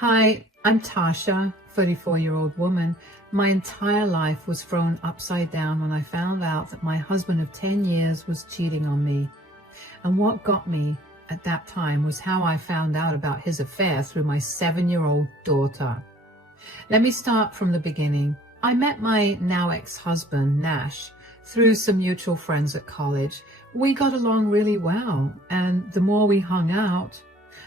Hi, I'm Tasha, 34-year-old woman. My entire life was thrown upside down when I found out that my husband of 10 years was cheating on me. And what got me at that time was how I found out about his affair through my 7-year-old daughter. Let me start from the beginning. I met my now ex-husband, Nash, through some mutual friends at college. We got along really well, and the more we hung out,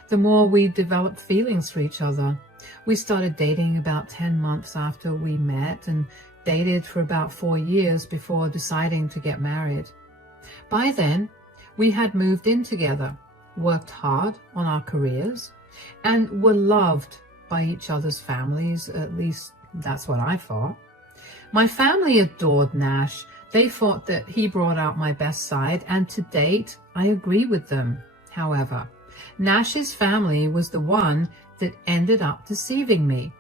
the more we developed feelings for each other. We started dating about 10 months after we met and dated for about 4 years before deciding to get married. By then, we had moved in together, worked hard on our careers, and were loved by each other's families. At least that's what I thought. My family adored Nash. They thought that he brought out my best side, and to date, I agree with them. However, Nash's family was the one that ended up deceiving me.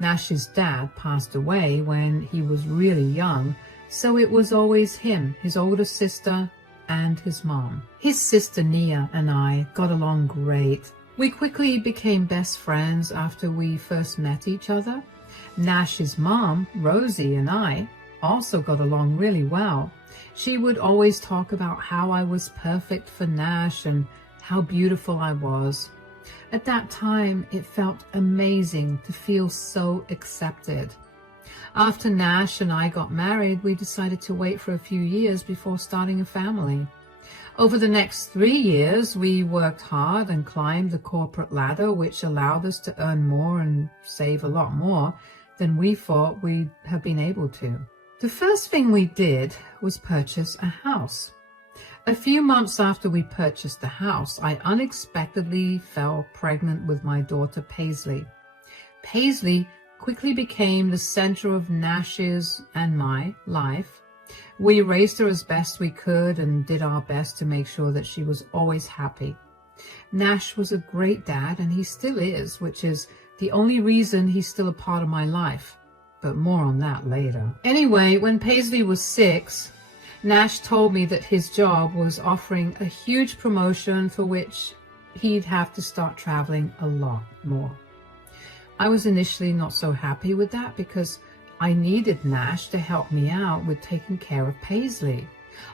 Nash's dad passed away when he was really young, so it was always him, his older sister, and his mom. His sister Nia and I got along great. We quickly became best friends after we first met each other. Nash's mom, Rosie, and I also got along really well. She would always talk about how I was perfect for Nash and how beautiful I was. At that time, it felt amazing to feel so accepted. After Nash and I got married, we decided to wait for a few years before starting a family. Over the next 3 years, we worked hard and climbed the corporate ladder, which allowed us to earn more and save a lot more than we thought we'd have been able to. The first thing we did was purchase a house. A few months after we purchased the house, I unexpectedly fell pregnant with my daughter Paisley. Paisley quickly became the center of Nash's and my life. We raised her as best we could and did our best to make sure that she was always happy. Nash was a great dad, and he still is, which is the only reason he's still a part of my life. But more on that later. Anyway, when Paisley was 6, Nash told me that his job was offering a huge promotion for which he'd have to start traveling a lot more. I was initially not so happy with that because I needed Nash to help me out with taking care of Paisley.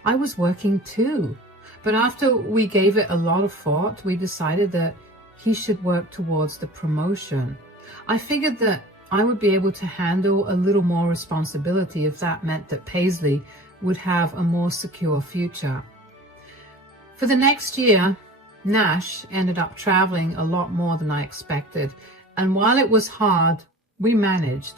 I was working too, but after we gave it a lot of thought, we decided that he should work towards the promotion. I figured that I would be able to handle a little more responsibility if that meant that Paisley would have a more secure future. For the next year, Nash ended up traveling a lot more than I expected, and while it was hard, we managed.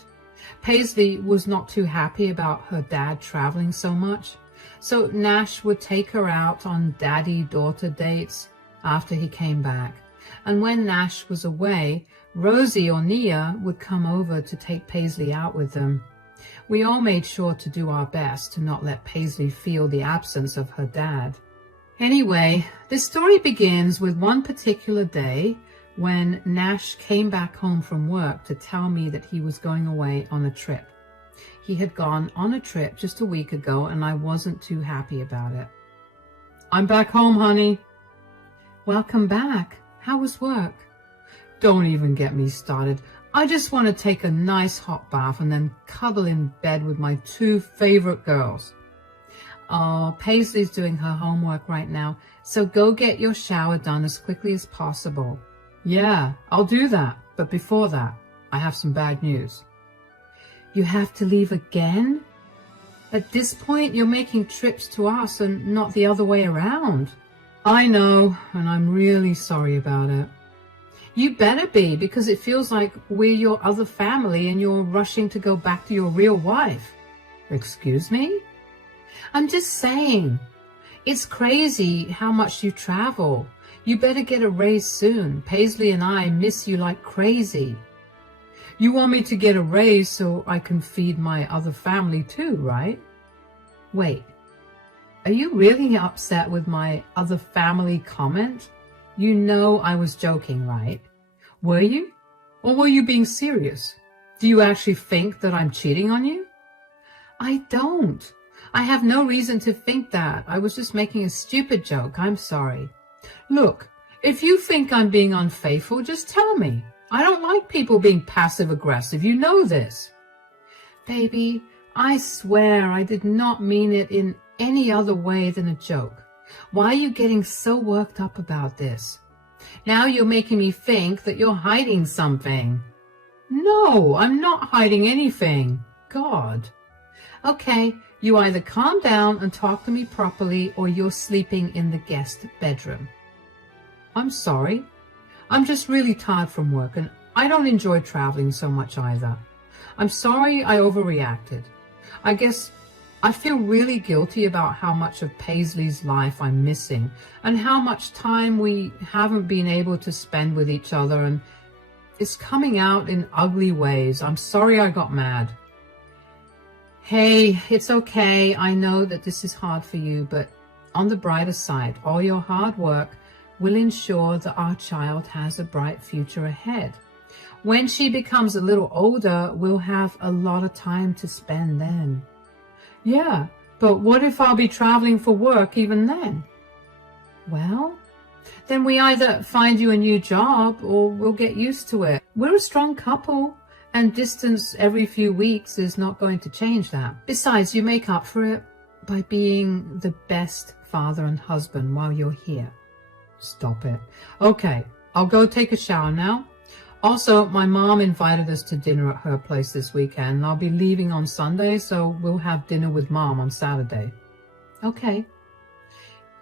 Paisley was not too happy about her dad traveling so much, so Nash would take her out on daddy-daughter dates after he came back. And when Nash was away, Rosie or Nia would come over to take Paisley out with them. We all made sure to do our best to not let Paisley feel the absence of her dad. Anyway, this story begins with one particular day when Nash came back home from work to tell me that he was going away on a trip. He had gone on a trip just a week ago, and I wasn't too happy about it. "I'm back home, honey." "Welcome back. How was work?" "Don't even get me started. I just want to take a nice hot bath and then cuddle in bed with my 2 favorite girls." "Oh, Paisley's doing her homework right now, so go get your shower done as quickly as possible." "Yeah, I'll do that, but before that, I have some bad news." "You have to leave again? At this point, you're making trips to us and not the other way around." "I know, and I'm really sorry about it." "You better be, because it feels like we're your other family and you're rushing to go back to your real wife." "Excuse me?" "I'm just saying, it's crazy how much you travel. You better get a raise soon. Paisley and I miss you like crazy." "You want me to get a raise so I can feed my other family too, right?" "Wait, are you really upset with my other family comment? You know I was joking, right? Were you? Or were you being serious? Do you actually think that I'm cheating on you?" "I don't. I have no reason to think that. I was just making a stupid joke. I'm sorry." "Look, if you think I'm being unfaithful, just tell me. I don't like people being passive-aggressive. You know this. Baby, I swear I did not mean it in any other way than a joke. Why are you getting so worked up about this? Now you're making me think that you're hiding something. No, I'm not hiding anything. God. Okay, you either calm down and talk to me properly or you're sleeping in the guest bedroom. I'm sorry. I'm just really tired from work and I don't enjoy traveling so much either. I'm sorry I overreacted. I guess I feel really guilty about how much of Paisley's life I'm missing and how much time we haven't been able to spend with each other, and it's coming out in ugly ways. I'm sorry I got mad. Hey, it's okay. I know that this is hard for you, but on the brighter side, all your hard work will ensure that our child has a bright future ahead. When she becomes a little older, we'll have a lot of time to spend then. Yeah, but what if I'll be traveling for work even then? Well, then we either find you a new job or we'll get used to it. We're a strong couple, and distance every few weeks is not going to change that. Besides, you make up for it by being the best father and husband while you're here. Stop it. Okay, I'll go take a shower now. Also, my mom invited us to dinner at her place this weekend, and I'll be leaving on Sunday, so we'll have dinner with Mom on Saturday. Okay.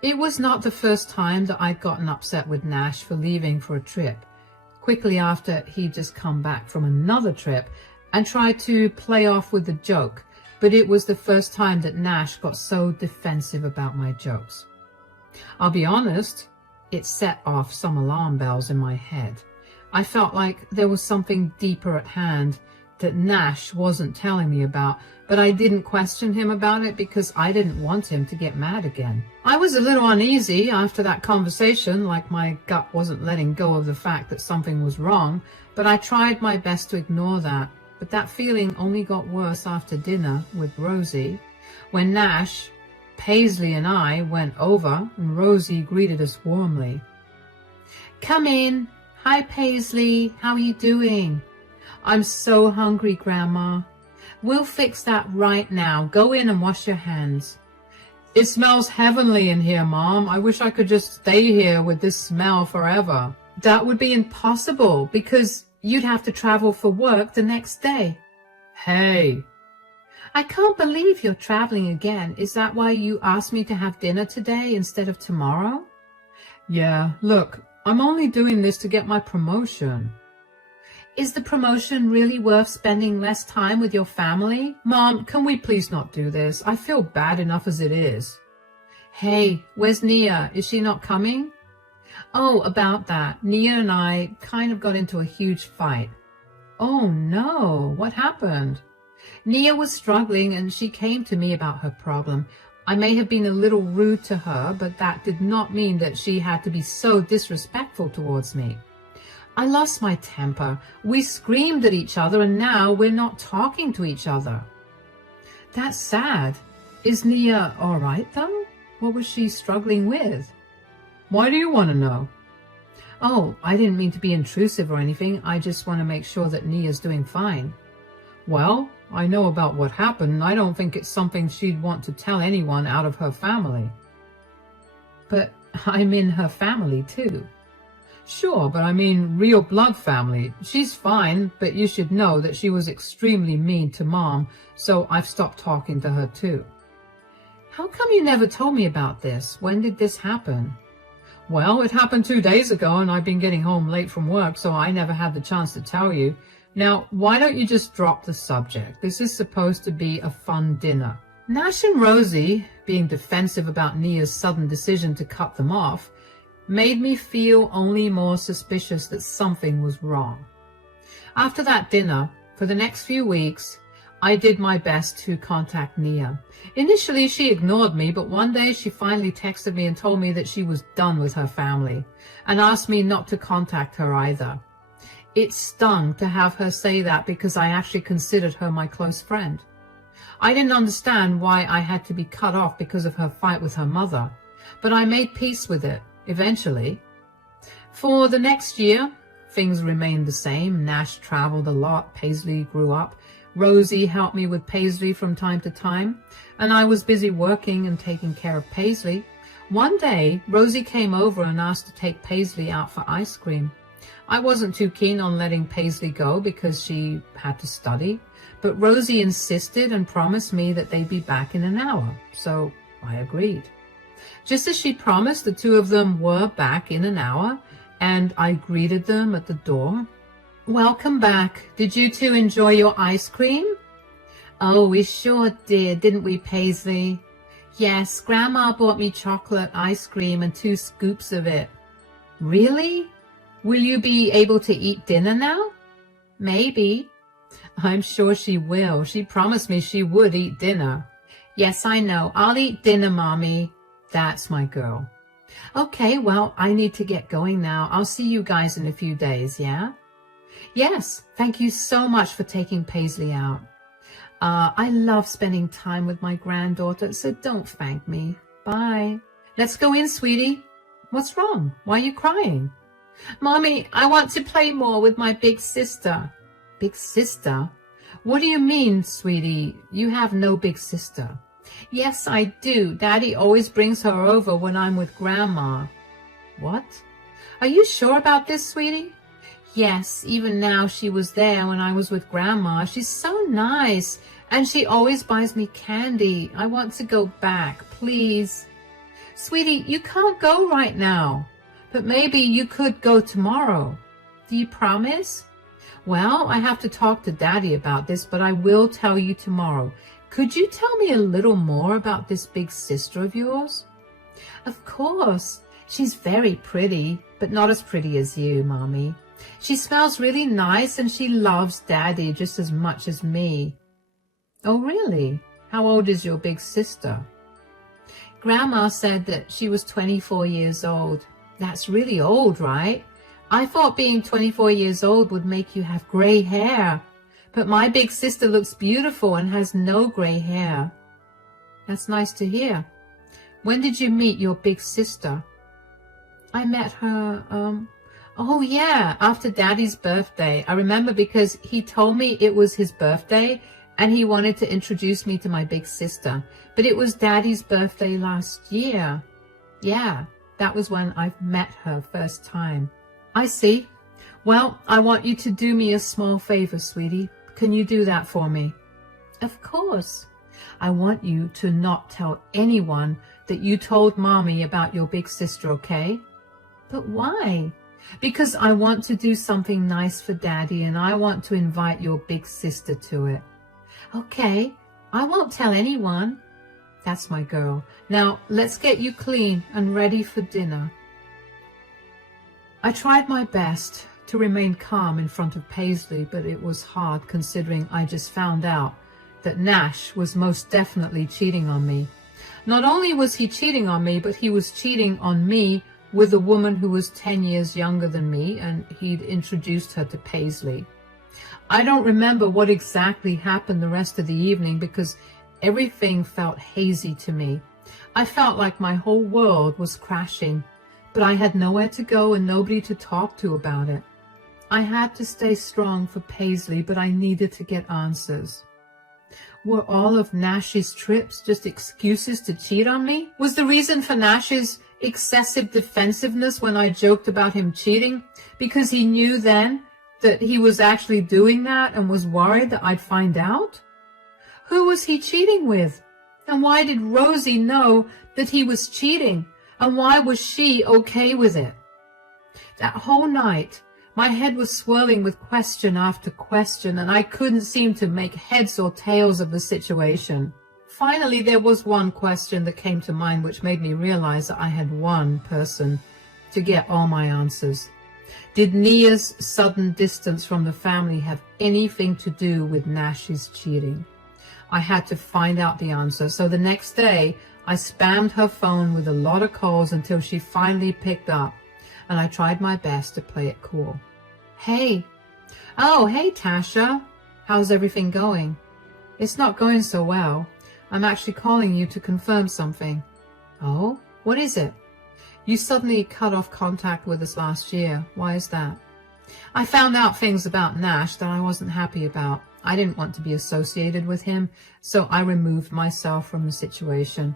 It was not the first time that I'd gotten upset with Nash for leaving for a trip, quickly after he'd just come back from another trip, and tried to play off with the joke, but it was the first time that Nash got so defensive about my jokes. I'll be honest, it set off some alarm bells in my head. I felt like there was something deeper at hand that Nash wasn't telling me about, but I didn't question him about it because I didn't want him to get mad again. I was a little uneasy after that conversation, like my gut wasn't letting go of the fact that something was wrong, but I tried my best to ignore that. But that feeling only got worse after dinner with Rosie, when Nash, Paisley and I went over and Rosie greeted us warmly. Come in. Hi, Paisley. How are you doing? I'm so hungry, Grandma. We'll fix that right now. Go in and wash your hands. It smells heavenly in here, Mom. I wish I could just stay here with this smell forever. That would be impossible because you'd have to travel for work the next day. Hey. I can't believe you're traveling again. Is that why you asked me to have dinner today instead of tomorrow? Yeah, look. I'm only doing this to get my promotion. Is the promotion really worth spending less time with your family? Mom, can we please not do this? I feel bad enough as it is. Hey, where's Nia? Is she not coming? Oh, about that. Nia and I kind of got into a huge fight. Oh no, what happened? Nia was struggling and she came to me about her problem. I may have been a little rude to her, but that did not mean that she had to be so disrespectful towards me. I lost my temper. We screamed at each other and now we're not talking to each other. That's sad. Is Nia all right though? What was she struggling with? Why do you want to know? Oh, I didn't mean to be intrusive or anything. I just want to make sure that Nia's doing fine. Well, I know about what happened, and I don't think it's something she'd want to tell anyone out of her family. But I'm in her family too. Sure, but I mean real blood family. She's fine, but you should know that she was extremely mean to Mom, so I've stopped talking to her too. How come you never told me about this? When did this happen? Well, it happened 2 days ago, and I've been getting home late from work, so I never had the chance to tell you. Now, why don't you just drop the subject? This is supposed to be a fun dinner. Nash and Rosie, being defensive about Nia's sudden decision to cut them off, made me feel only more suspicious that something was wrong. After that dinner, for the next few weeks, I did my best to contact Nia. Initially, she ignored me, but one day she finally texted me and told me that she was done with her family, and asked me not to contact her either. It stung to have her say that because I actually considered her my close friend. I didn't understand why I had to be cut off because of her fight with her mother, but I made peace with it, eventually. For the next year, Things remained the same. Nash traveled a lot. Paisley grew up. Rosie helped me with Paisley from time to time, and I was busy working and taking care of Paisley. One day, Rosie came over and asked to take Paisley out for ice cream. I wasn't too keen on letting Paisley go because she had to study, but Rosie insisted and promised me that they'd be back in an hour, so I agreed. Just as she promised, the two of them were back in an hour, and I greeted them at the door. "Welcome back. Did you two enjoy your ice cream?" "Oh, we sure did, didn't we, Paisley?" "Yes, Grandma bought me chocolate ice cream and 2 scoops of it." "Really? Will you be able to eat dinner now?" "Maybe." "I'm sure she will. She promised me she would eat dinner." "Yes, I know. I'll eat dinner, Mommy." That's my girl. "Okay, well, I need to get going now. I'll see you guys in a few days, yeah?" "Yes, thank you so much for taking Paisley out." I love spending time with my granddaughter, so don't thank me. Bye." "Let's go in, sweetie." "What's wrong? Why are you crying?" "Mommy, I want to play more with my big sister." "Big sister? What do you mean, sweetie? You have no big sister." "Yes, I do. Daddy always brings her over when I'm with Grandma." "What? Are you sure about this, sweetie?" "Yes, even now she was there when I was with Grandma. She's so nice, and she always buys me candy. I want to go back, please." "Sweetie, you can't go right now, but maybe you could go tomorrow. Do you promise?" "Well, I have to talk to Daddy about this, but I will tell you tomorrow. Could you tell me a little more about this big sister of yours?" "Of course. She's very pretty, but not as pretty as you, Mommy. She smells really nice, and she loves Daddy just as much as me." "Oh, really? How old is your big sister?" "Grandma said that she was 24 years old. That's really old, right? I thought being 24 years old would make you have gray hair. But my big sister looks beautiful and has no gray hair." "That's nice to hear. When did you meet your big sister?" "I met her, oh yeah, after Daddy's birthday. I remember because he told me it was his birthday and he wanted to introduce me to my big sister. But it was Daddy's birthday last year. Yeah, that was when I met her first time." "I see. Well, I want you to do me a small favor, sweetie. Can you do that for me?" "Of course." "I want you to not tell anyone that you told Mommy about your big sister, okay?" "But why?" "Because I want to do something nice for Daddy, and I want to invite your big sister to it." "Okay, I won't tell anyone." That's my girl. Now, let's get you clean and ready for dinner. I tried my best to remain calm in front of Paisley, but it was hard considering I just found out that Nash was most definitely cheating on me. Not only was he cheating on me, but he was cheating on me with a woman who was 10 years younger than me, and he'd introduced her to Paisley. I don't remember what exactly happened the rest of the evening because everything felt hazy to me. I felt like my whole world was crashing, but I had nowhere to go and nobody to talk to about it. I had to stay strong for Paisley, but I needed to get answers. Were all of Nash's trips just excuses to cheat on me? Was the reason for Nash's excessive defensiveness when I joked about him cheating because he knew then that he was actually doing that and was worried that I'd find out? Who was he cheating with? And why did Rosie know that he was cheating? And why was she okay with it? That whole night, my head was swirling with question after question, and I couldn't seem to make heads or tails of the situation. Finally, there was one question that came to mind which made me realize that I had one person to get all my answers. Did Nia's sudden distance from the family have anything to do with Nash's cheating? I had to find out the answer, so the next day I spammed her phone with a lot of calls until she finally picked up, and I tried my best to play it cool. "Hey." "Oh, hey, Tasha. How's everything going?" "It's not going so well. I'm actually calling you to confirm something." "Oh, what is it?" "You suddenly cut off contact with us last year. Why is that?" I found out things about Nash that I wasn't happy about. I didn't want to be associated with him, so I removed myself from the situation.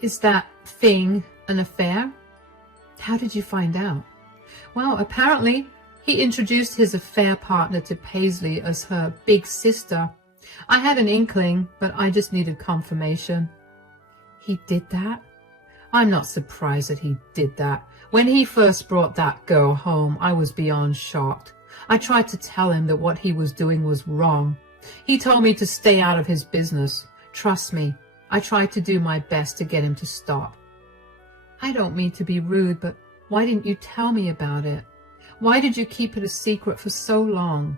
Is that thing an affair? How did you find out? Well, apparently he introduced his affair partner to Paisley as her big sister. I had an inkling, but I just needed confirmation. He did that? I'm not surprised that he did that. When he first brought that girl home, I was beyond shocked. I tried to tell him that what he was doing was wrong. He told me to stay out of his business. Trust me, I tried to do my best to get him to stop. I don't mean to be rude, but why didn't you tell me about it? Why did you keep it a secret for so long?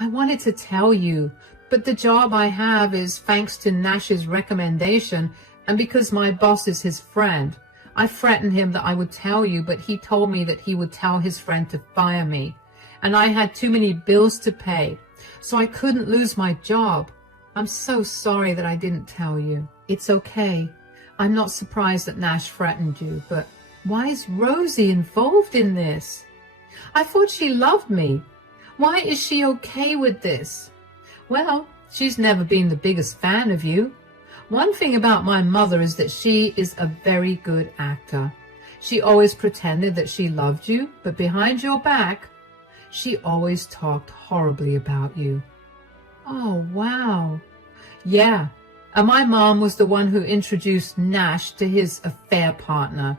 I wanted to tell you, but the job I have is thanks to Nash's recommendation and because my boss is his friend. I threatened him that I would tell you, but he told me that he would tell his friend to fire me. And I had too many bills to pay, so I couldn't lose my job. I'm so sorry that I didn't tell you. It's okay. I'm not surprised that Nash threatened you, but why is Rosie involved in this? I thought she loved me. Why is she okay with this? Well, she's never been the biggest fan of you. One thing about my mother is that she is a very good actor. She always pretended that she loved you, but behind your back, she always talked horribly about you. Oh, wow. Yeah, and my mom was the one who introduced Nash to his affair partner.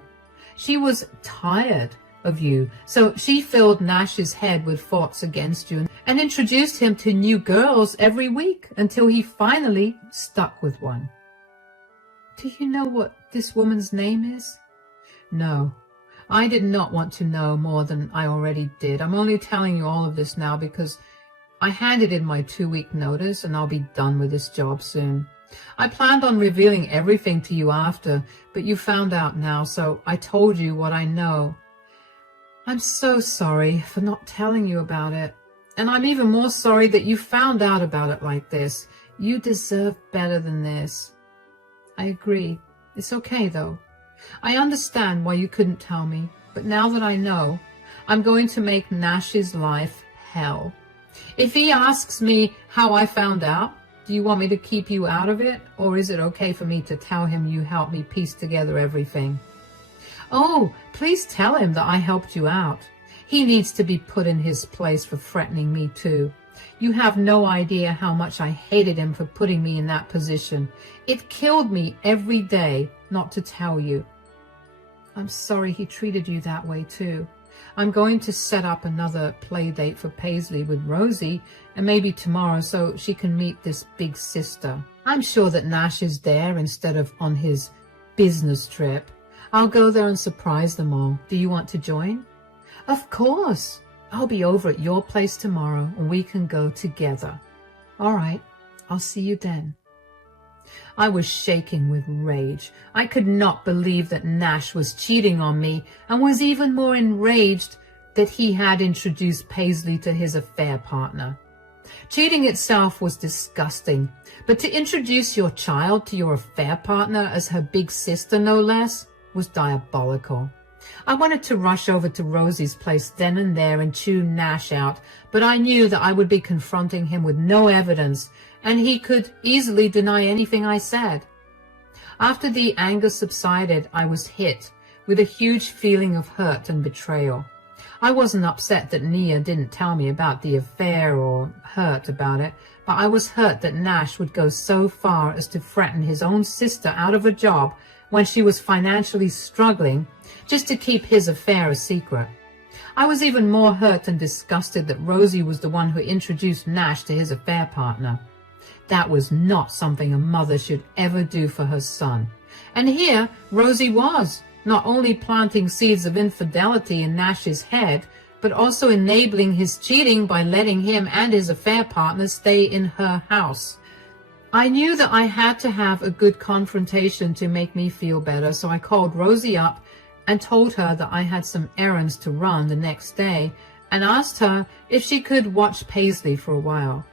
She was tired of you, so she filled Nash's head with thoughts against you and introduced him to new girls every week until he finally stuck with one. Do you know what this woman's name is? No, I did not want to know more than I already did. I'm only telling you all of this now because I handed in my 2-week notice and I'll be done with this job soon. I planned on revealing everything to you after, but you found out now, so I told you what I know. I'm so sorry for not telling you about it. And I'm even more sorry that you found out about it like this. You deserve better than this. I agree. It's okay, though. I understand why you couldn't tell me, but now that I know, I'm going to make Nash's life hell. If he asks me how I found out, do you want me to keep you out of it, or is it okay for me to tell him you helped me piece together everything? Oh, please tell him that I helped you out. He needs to be put in his place for threatening me too. You have no idea how much I hated him for putting me in that position. It killed me every day not to tell you. I'm sorry he treated you that way too. I'm going to set up another play date for Paisley with Rosie, and maybe tomorrow so she can meet this big sister. I'm sure that Nash is there instead of on his business trip. I'll go there and surprise them all. Do you want to join? Of course. I'll be over at your place tomorrow and we can go together. All right, I'll see you then. I was shaking with rage. I could not believe that Nash was cheating on me and was even more enraged that he had introduced Paisley to his affair partner. Cheating itself was disgusting, but to introduce your child to your affair partner as her big sister, no less, was diabolical. I wanted to rush over to Rosie's place then and there and tune Nash out, but I knew that I would be confronting him with no evidence, and he could easily deny anything I said. After the anger subsided, I was hit with a huge feeling of hurt and betrayal. I wasn't upset that Nia didn't tell me about the affair or hurt about it, but I was hurt that Nash would go so far as to threaten his own sister out of a job when she was financially struggling just to keep his affair a secret. I was even more hurt and disgusted that Rosie was the one who introduced Nash to his affair partner. That was not something a mother should ever do for her son. And here Rosie was, not only planting seeds of infidelity in Nash's head, but also enabling his cheating by letting him and his affair partner stay in her house. I knew that I had to have a good confrontation to make me feel better, so I called Rosie up and told her that I had some errands to run the next day and asked her if she could watch Paisley for a while.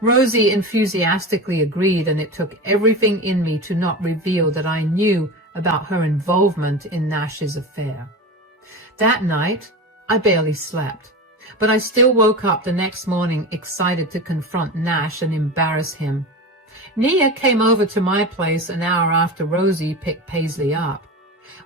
Rosie enthusiastically agreed, and it took everything in me to not reveal that I knew about her involvement in Nash's affair. That night, I barely slept. But I still woke up the next morning excited to confront Nash and embarrass him. Nia came over to my place an hour after Rosie picked Paisley up.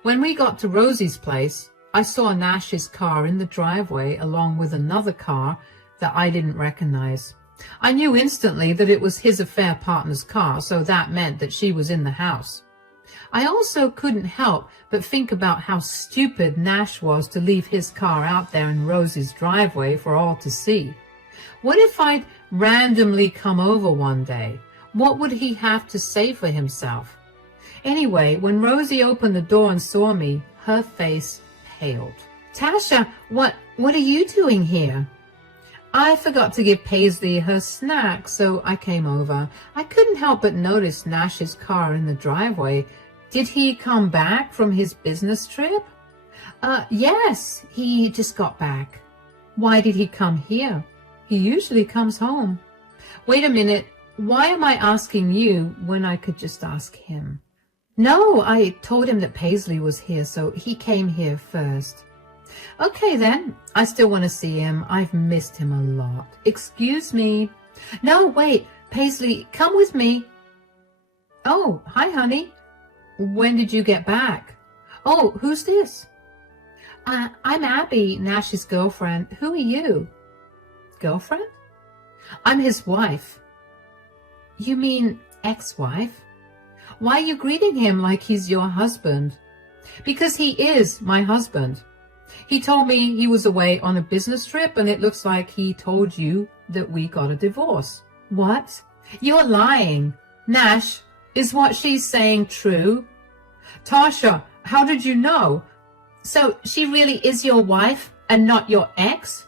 When we got to Rosie's place, I saw Nash's car in the driveway along with another car that I didn't recognize. I knew instantly that it was his affair partner's car, so that meant that she was in the house. I also couldn't help but think about how stupid Nash was to leave his car out there in Rosie's driveway for all to see. What if I'd randomly come over one day? What would he have to say for himself? Anyway, when Rosie opened the door and saw me, her face paled. Tasha, what are you doing here? I forgot to give Paisley her snack, so I came over. I couldn't help but notice Nash's car in the driveway. Did he come back from his business trip? Yes, he just got back. Why did he come here? He usually comes home. Wait a minute, why am I asking you when I could just ask him? No, I told him that Paisley was here, so he came here first. Okay then, I still want to see him. I've missed him a lot. Excuse me. No, wait, Paisley, come with me. Oh, hi, honey. When did you get back? Oh, who's this? I'm Abby, Nash's girlfriend. Who are you? Girlfriend? I'm his wife. You mean ex-wife? Why are you greeting him like he's your husband? Because he is my husband. He told me he was away on a business trip, and it looks like he told you that we got a divorce. What? You're lying. Nash, is what she's saying true? Tasha, how did you know? So she really is your wife and not your ex?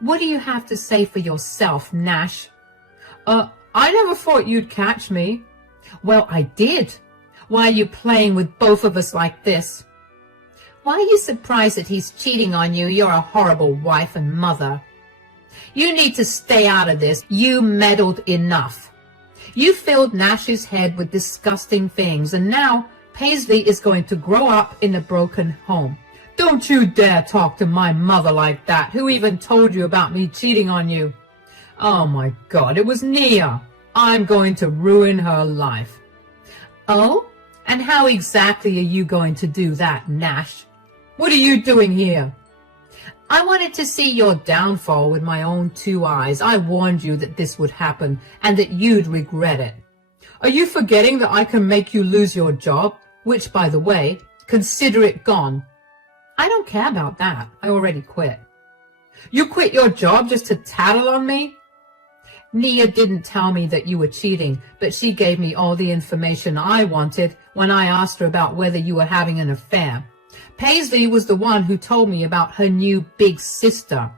What do you have to say for yourself, Nash? I never thought you'd catch me. Well, I did. Why are you playing with both of us like this? Why are you surprised that he's cheating on you? You're a horrible wife and mother. You need to stay out of this. You meddled enough. You filled Nash's head with disgusting things, and now Paisley is going to grow up in a broken home. Don't you dare talk to my mother like that. Who even told you about me cheating on you? Oh my God, it was Nia. I'm going to ruin her life. Oh? And how exactly are you going to do that, Nash? What are you doing here? I wanted to see your downfall with my own 2 eyes. I warned you that this would happen and that you'd regret it. Are you forgetting that I can make you lose your job? Which, by the way, consider it gone. I don't care about that. I already quit. You quit your job just to tattle on me? Nia didn't tell me that you were cheating, but she gave me all the information I wanted when I asked her about whether you were having an affair. Paisley was the one who told me about her new big sister.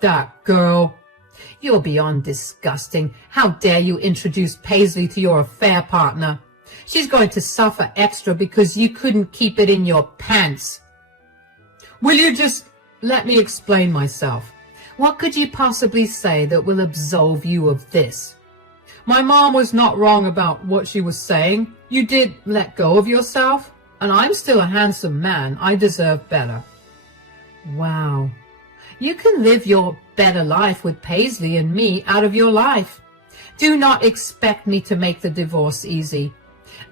That girl. You're beyond disgusting. How dare you introduce Paisley to your affair partner? She's going to suffer extra because you couldn't keep it in your pants. Will you just let me explain myself? What could you possibly say that will absolve you of this? My mom was not wrong about what she was saying. You did let go of yourself, and I'm still a handsome man. I deserve better. Wow. You can live your better life with Paisley and me out of your life. Do not expect me to make the divorce easy.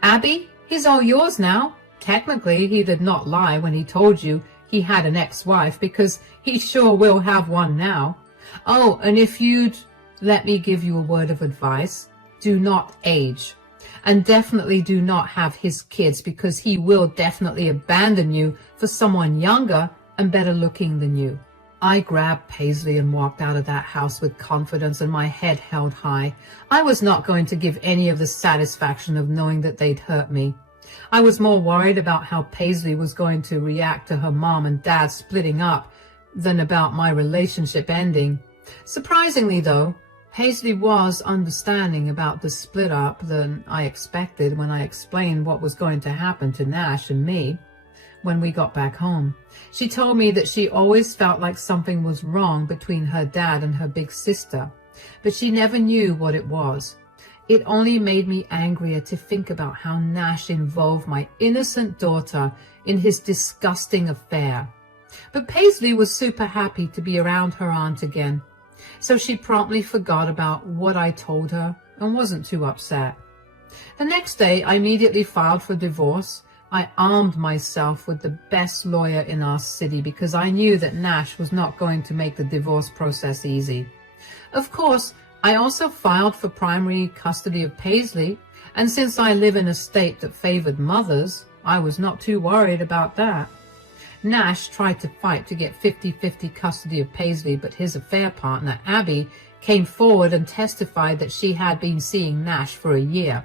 Abby, he's all yours now. Technically, he did not lie when he told you he had an ex-wife, because he sure will have one now. Oh, and if you'd let me give you a word of advice, do not age. And definitely do not have his kids, because he will definitely abandon you for someone younger and better looking than you. I grabbed Paisley and walked out of that house with confidence and my head held high. I was not going to give any of the satisfaction of knowing that they'd hurt me. I was more worried about how Paisley was going to react to her mom and dad splitting up than about my relationship ending. Surprisingly, though, Paisley was understanding about the split up than I expected when I explained what was going to happen to Nash and me when we got back home. She told me that she always felt like something was wrong between her dad and her big sister, but she never knew what it was. It only made me angrier to think about how Nash involved my innocent daughter in his disgusting affair. But Paisley was super happy to be around her aunt again, so she promptly forgot about what I told her and wasn't too upset. The next day, I immediately filed for divorce. I armed myself with the best lawyer in our city because I knew that Nash was not going to make the divorce process easy. Of course, I also filed for primary custody of Paisley, and since I live in a state that favored mothers, I was not too worried about that. Nash tried to fight to get 50-50 custody of Paisley, but his affair partner, Abby, came forward and testified that she had been seeing Nash for a year.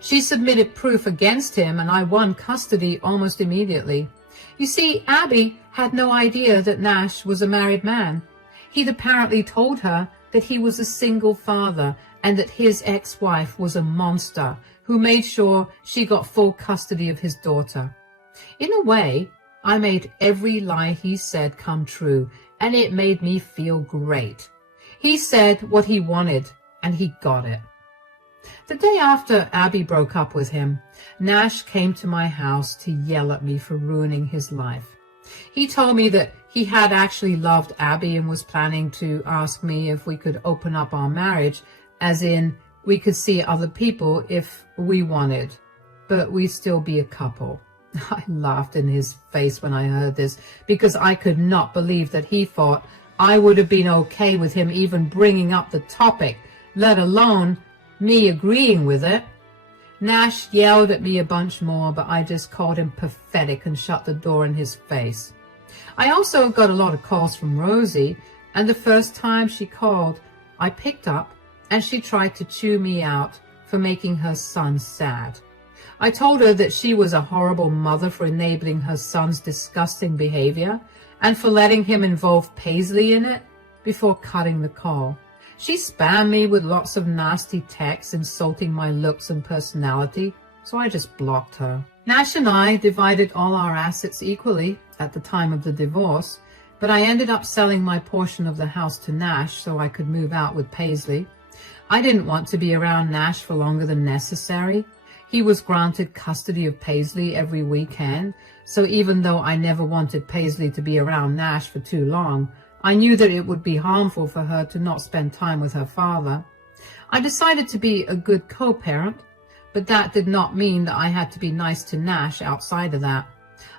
She submitted proof against him, and I won custody almost immediately. You see, Abby had no idea that Nash was a married man. He'd apparently told her that he was a single father and that his ex-wife was a monster who made sure she got full custody of his daughter. In a way, I made every lie he said come true, and it made me feel great. He said what he wanted, and he got it. The day after Abby broke up with him, Nash came to my house to yell at me for ruining his life. He told me that he had actually loved Abby and was planning to ask me if we could open up our marriage, as in we could see other people if we wanted, but we'd still be a couple. I laughed in his face when I heard this because I could not believe that he thought I would have been okay with him even bringing up the topic, let alone me agreeing with it. Nash yelled at me a bunch more, but I just called him pathetic and shut the door in his face. I also got a lot of calls from Rosie, and the first time she called, I picked up and she tried to chew me out for making her son sad. I told her that she was a horrible mother for enabling her son's disgusting behavior and for letting him involve Paisley in it before cutting the call. She spammed me with lots of nasty texts insulting my looks and personality, so I just blocked her. Nash and I divided all our assets equally at the time of the divorce, but I ended up selling my portion of the house to Nash so I could move out with Paisley. I didn't want to be around Nash for longer than necessary. He was granted custody of Paisley every weekend, so even though I never wanted Paisley to be around Nash for too long, I knew that it would be harmful for her to not spend time with her father. I decided to be a good co-parent, but that did not mean that I had to be nice to Nash outside of that.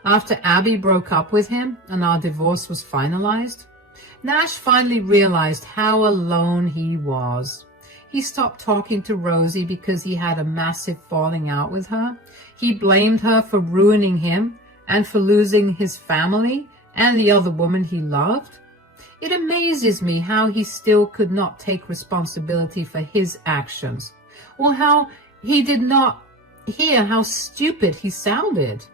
After Abby broke up with him and our divorce was finalized, Nash finally realized how alone he was. He stopped talking to Rosie because he had a massive falling out with her. He blamed her for ruining him and for losing his family and the other woman he loved. It amazes me how he still could not take responsibility for his actions, or how he did not hear how stupid he sounded.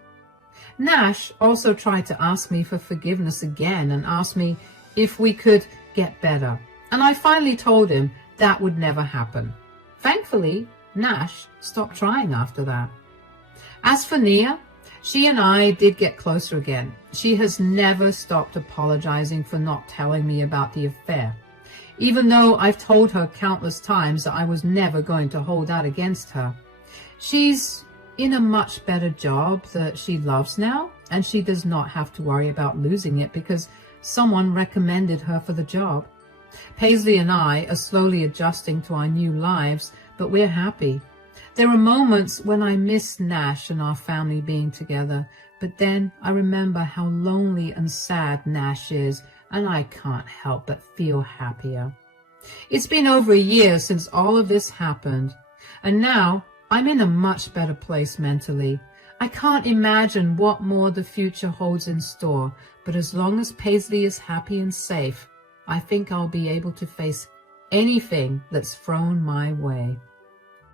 Nash also tried to ask me for forgiveness again and asked me if we could get better, and I finally told him that would never happen. Thankfully, Nash stopped trying after that. As for Nia, she and I did get closer again. She has never stopped apologizing for not telling me about the affair, even though I've told her countless times that I was never going to hold that against her. She's in a much better job that she loves now, and she does not have to worry about losing it because someone recommended her for the job. Paisley and I are slowly adjusting to our new lives, but we're happy. There are moments when I miss Nash and our family being together, but then I remember how lonely and sad Nash is, and I can't help but feel happier. It's been over a year since all of this happened, and now I'm in a much better place mentally. I can't imagine what more the future holds in store, but as long as Paisley is happy and safe, I think I'll be able to face anything that's thrown my way.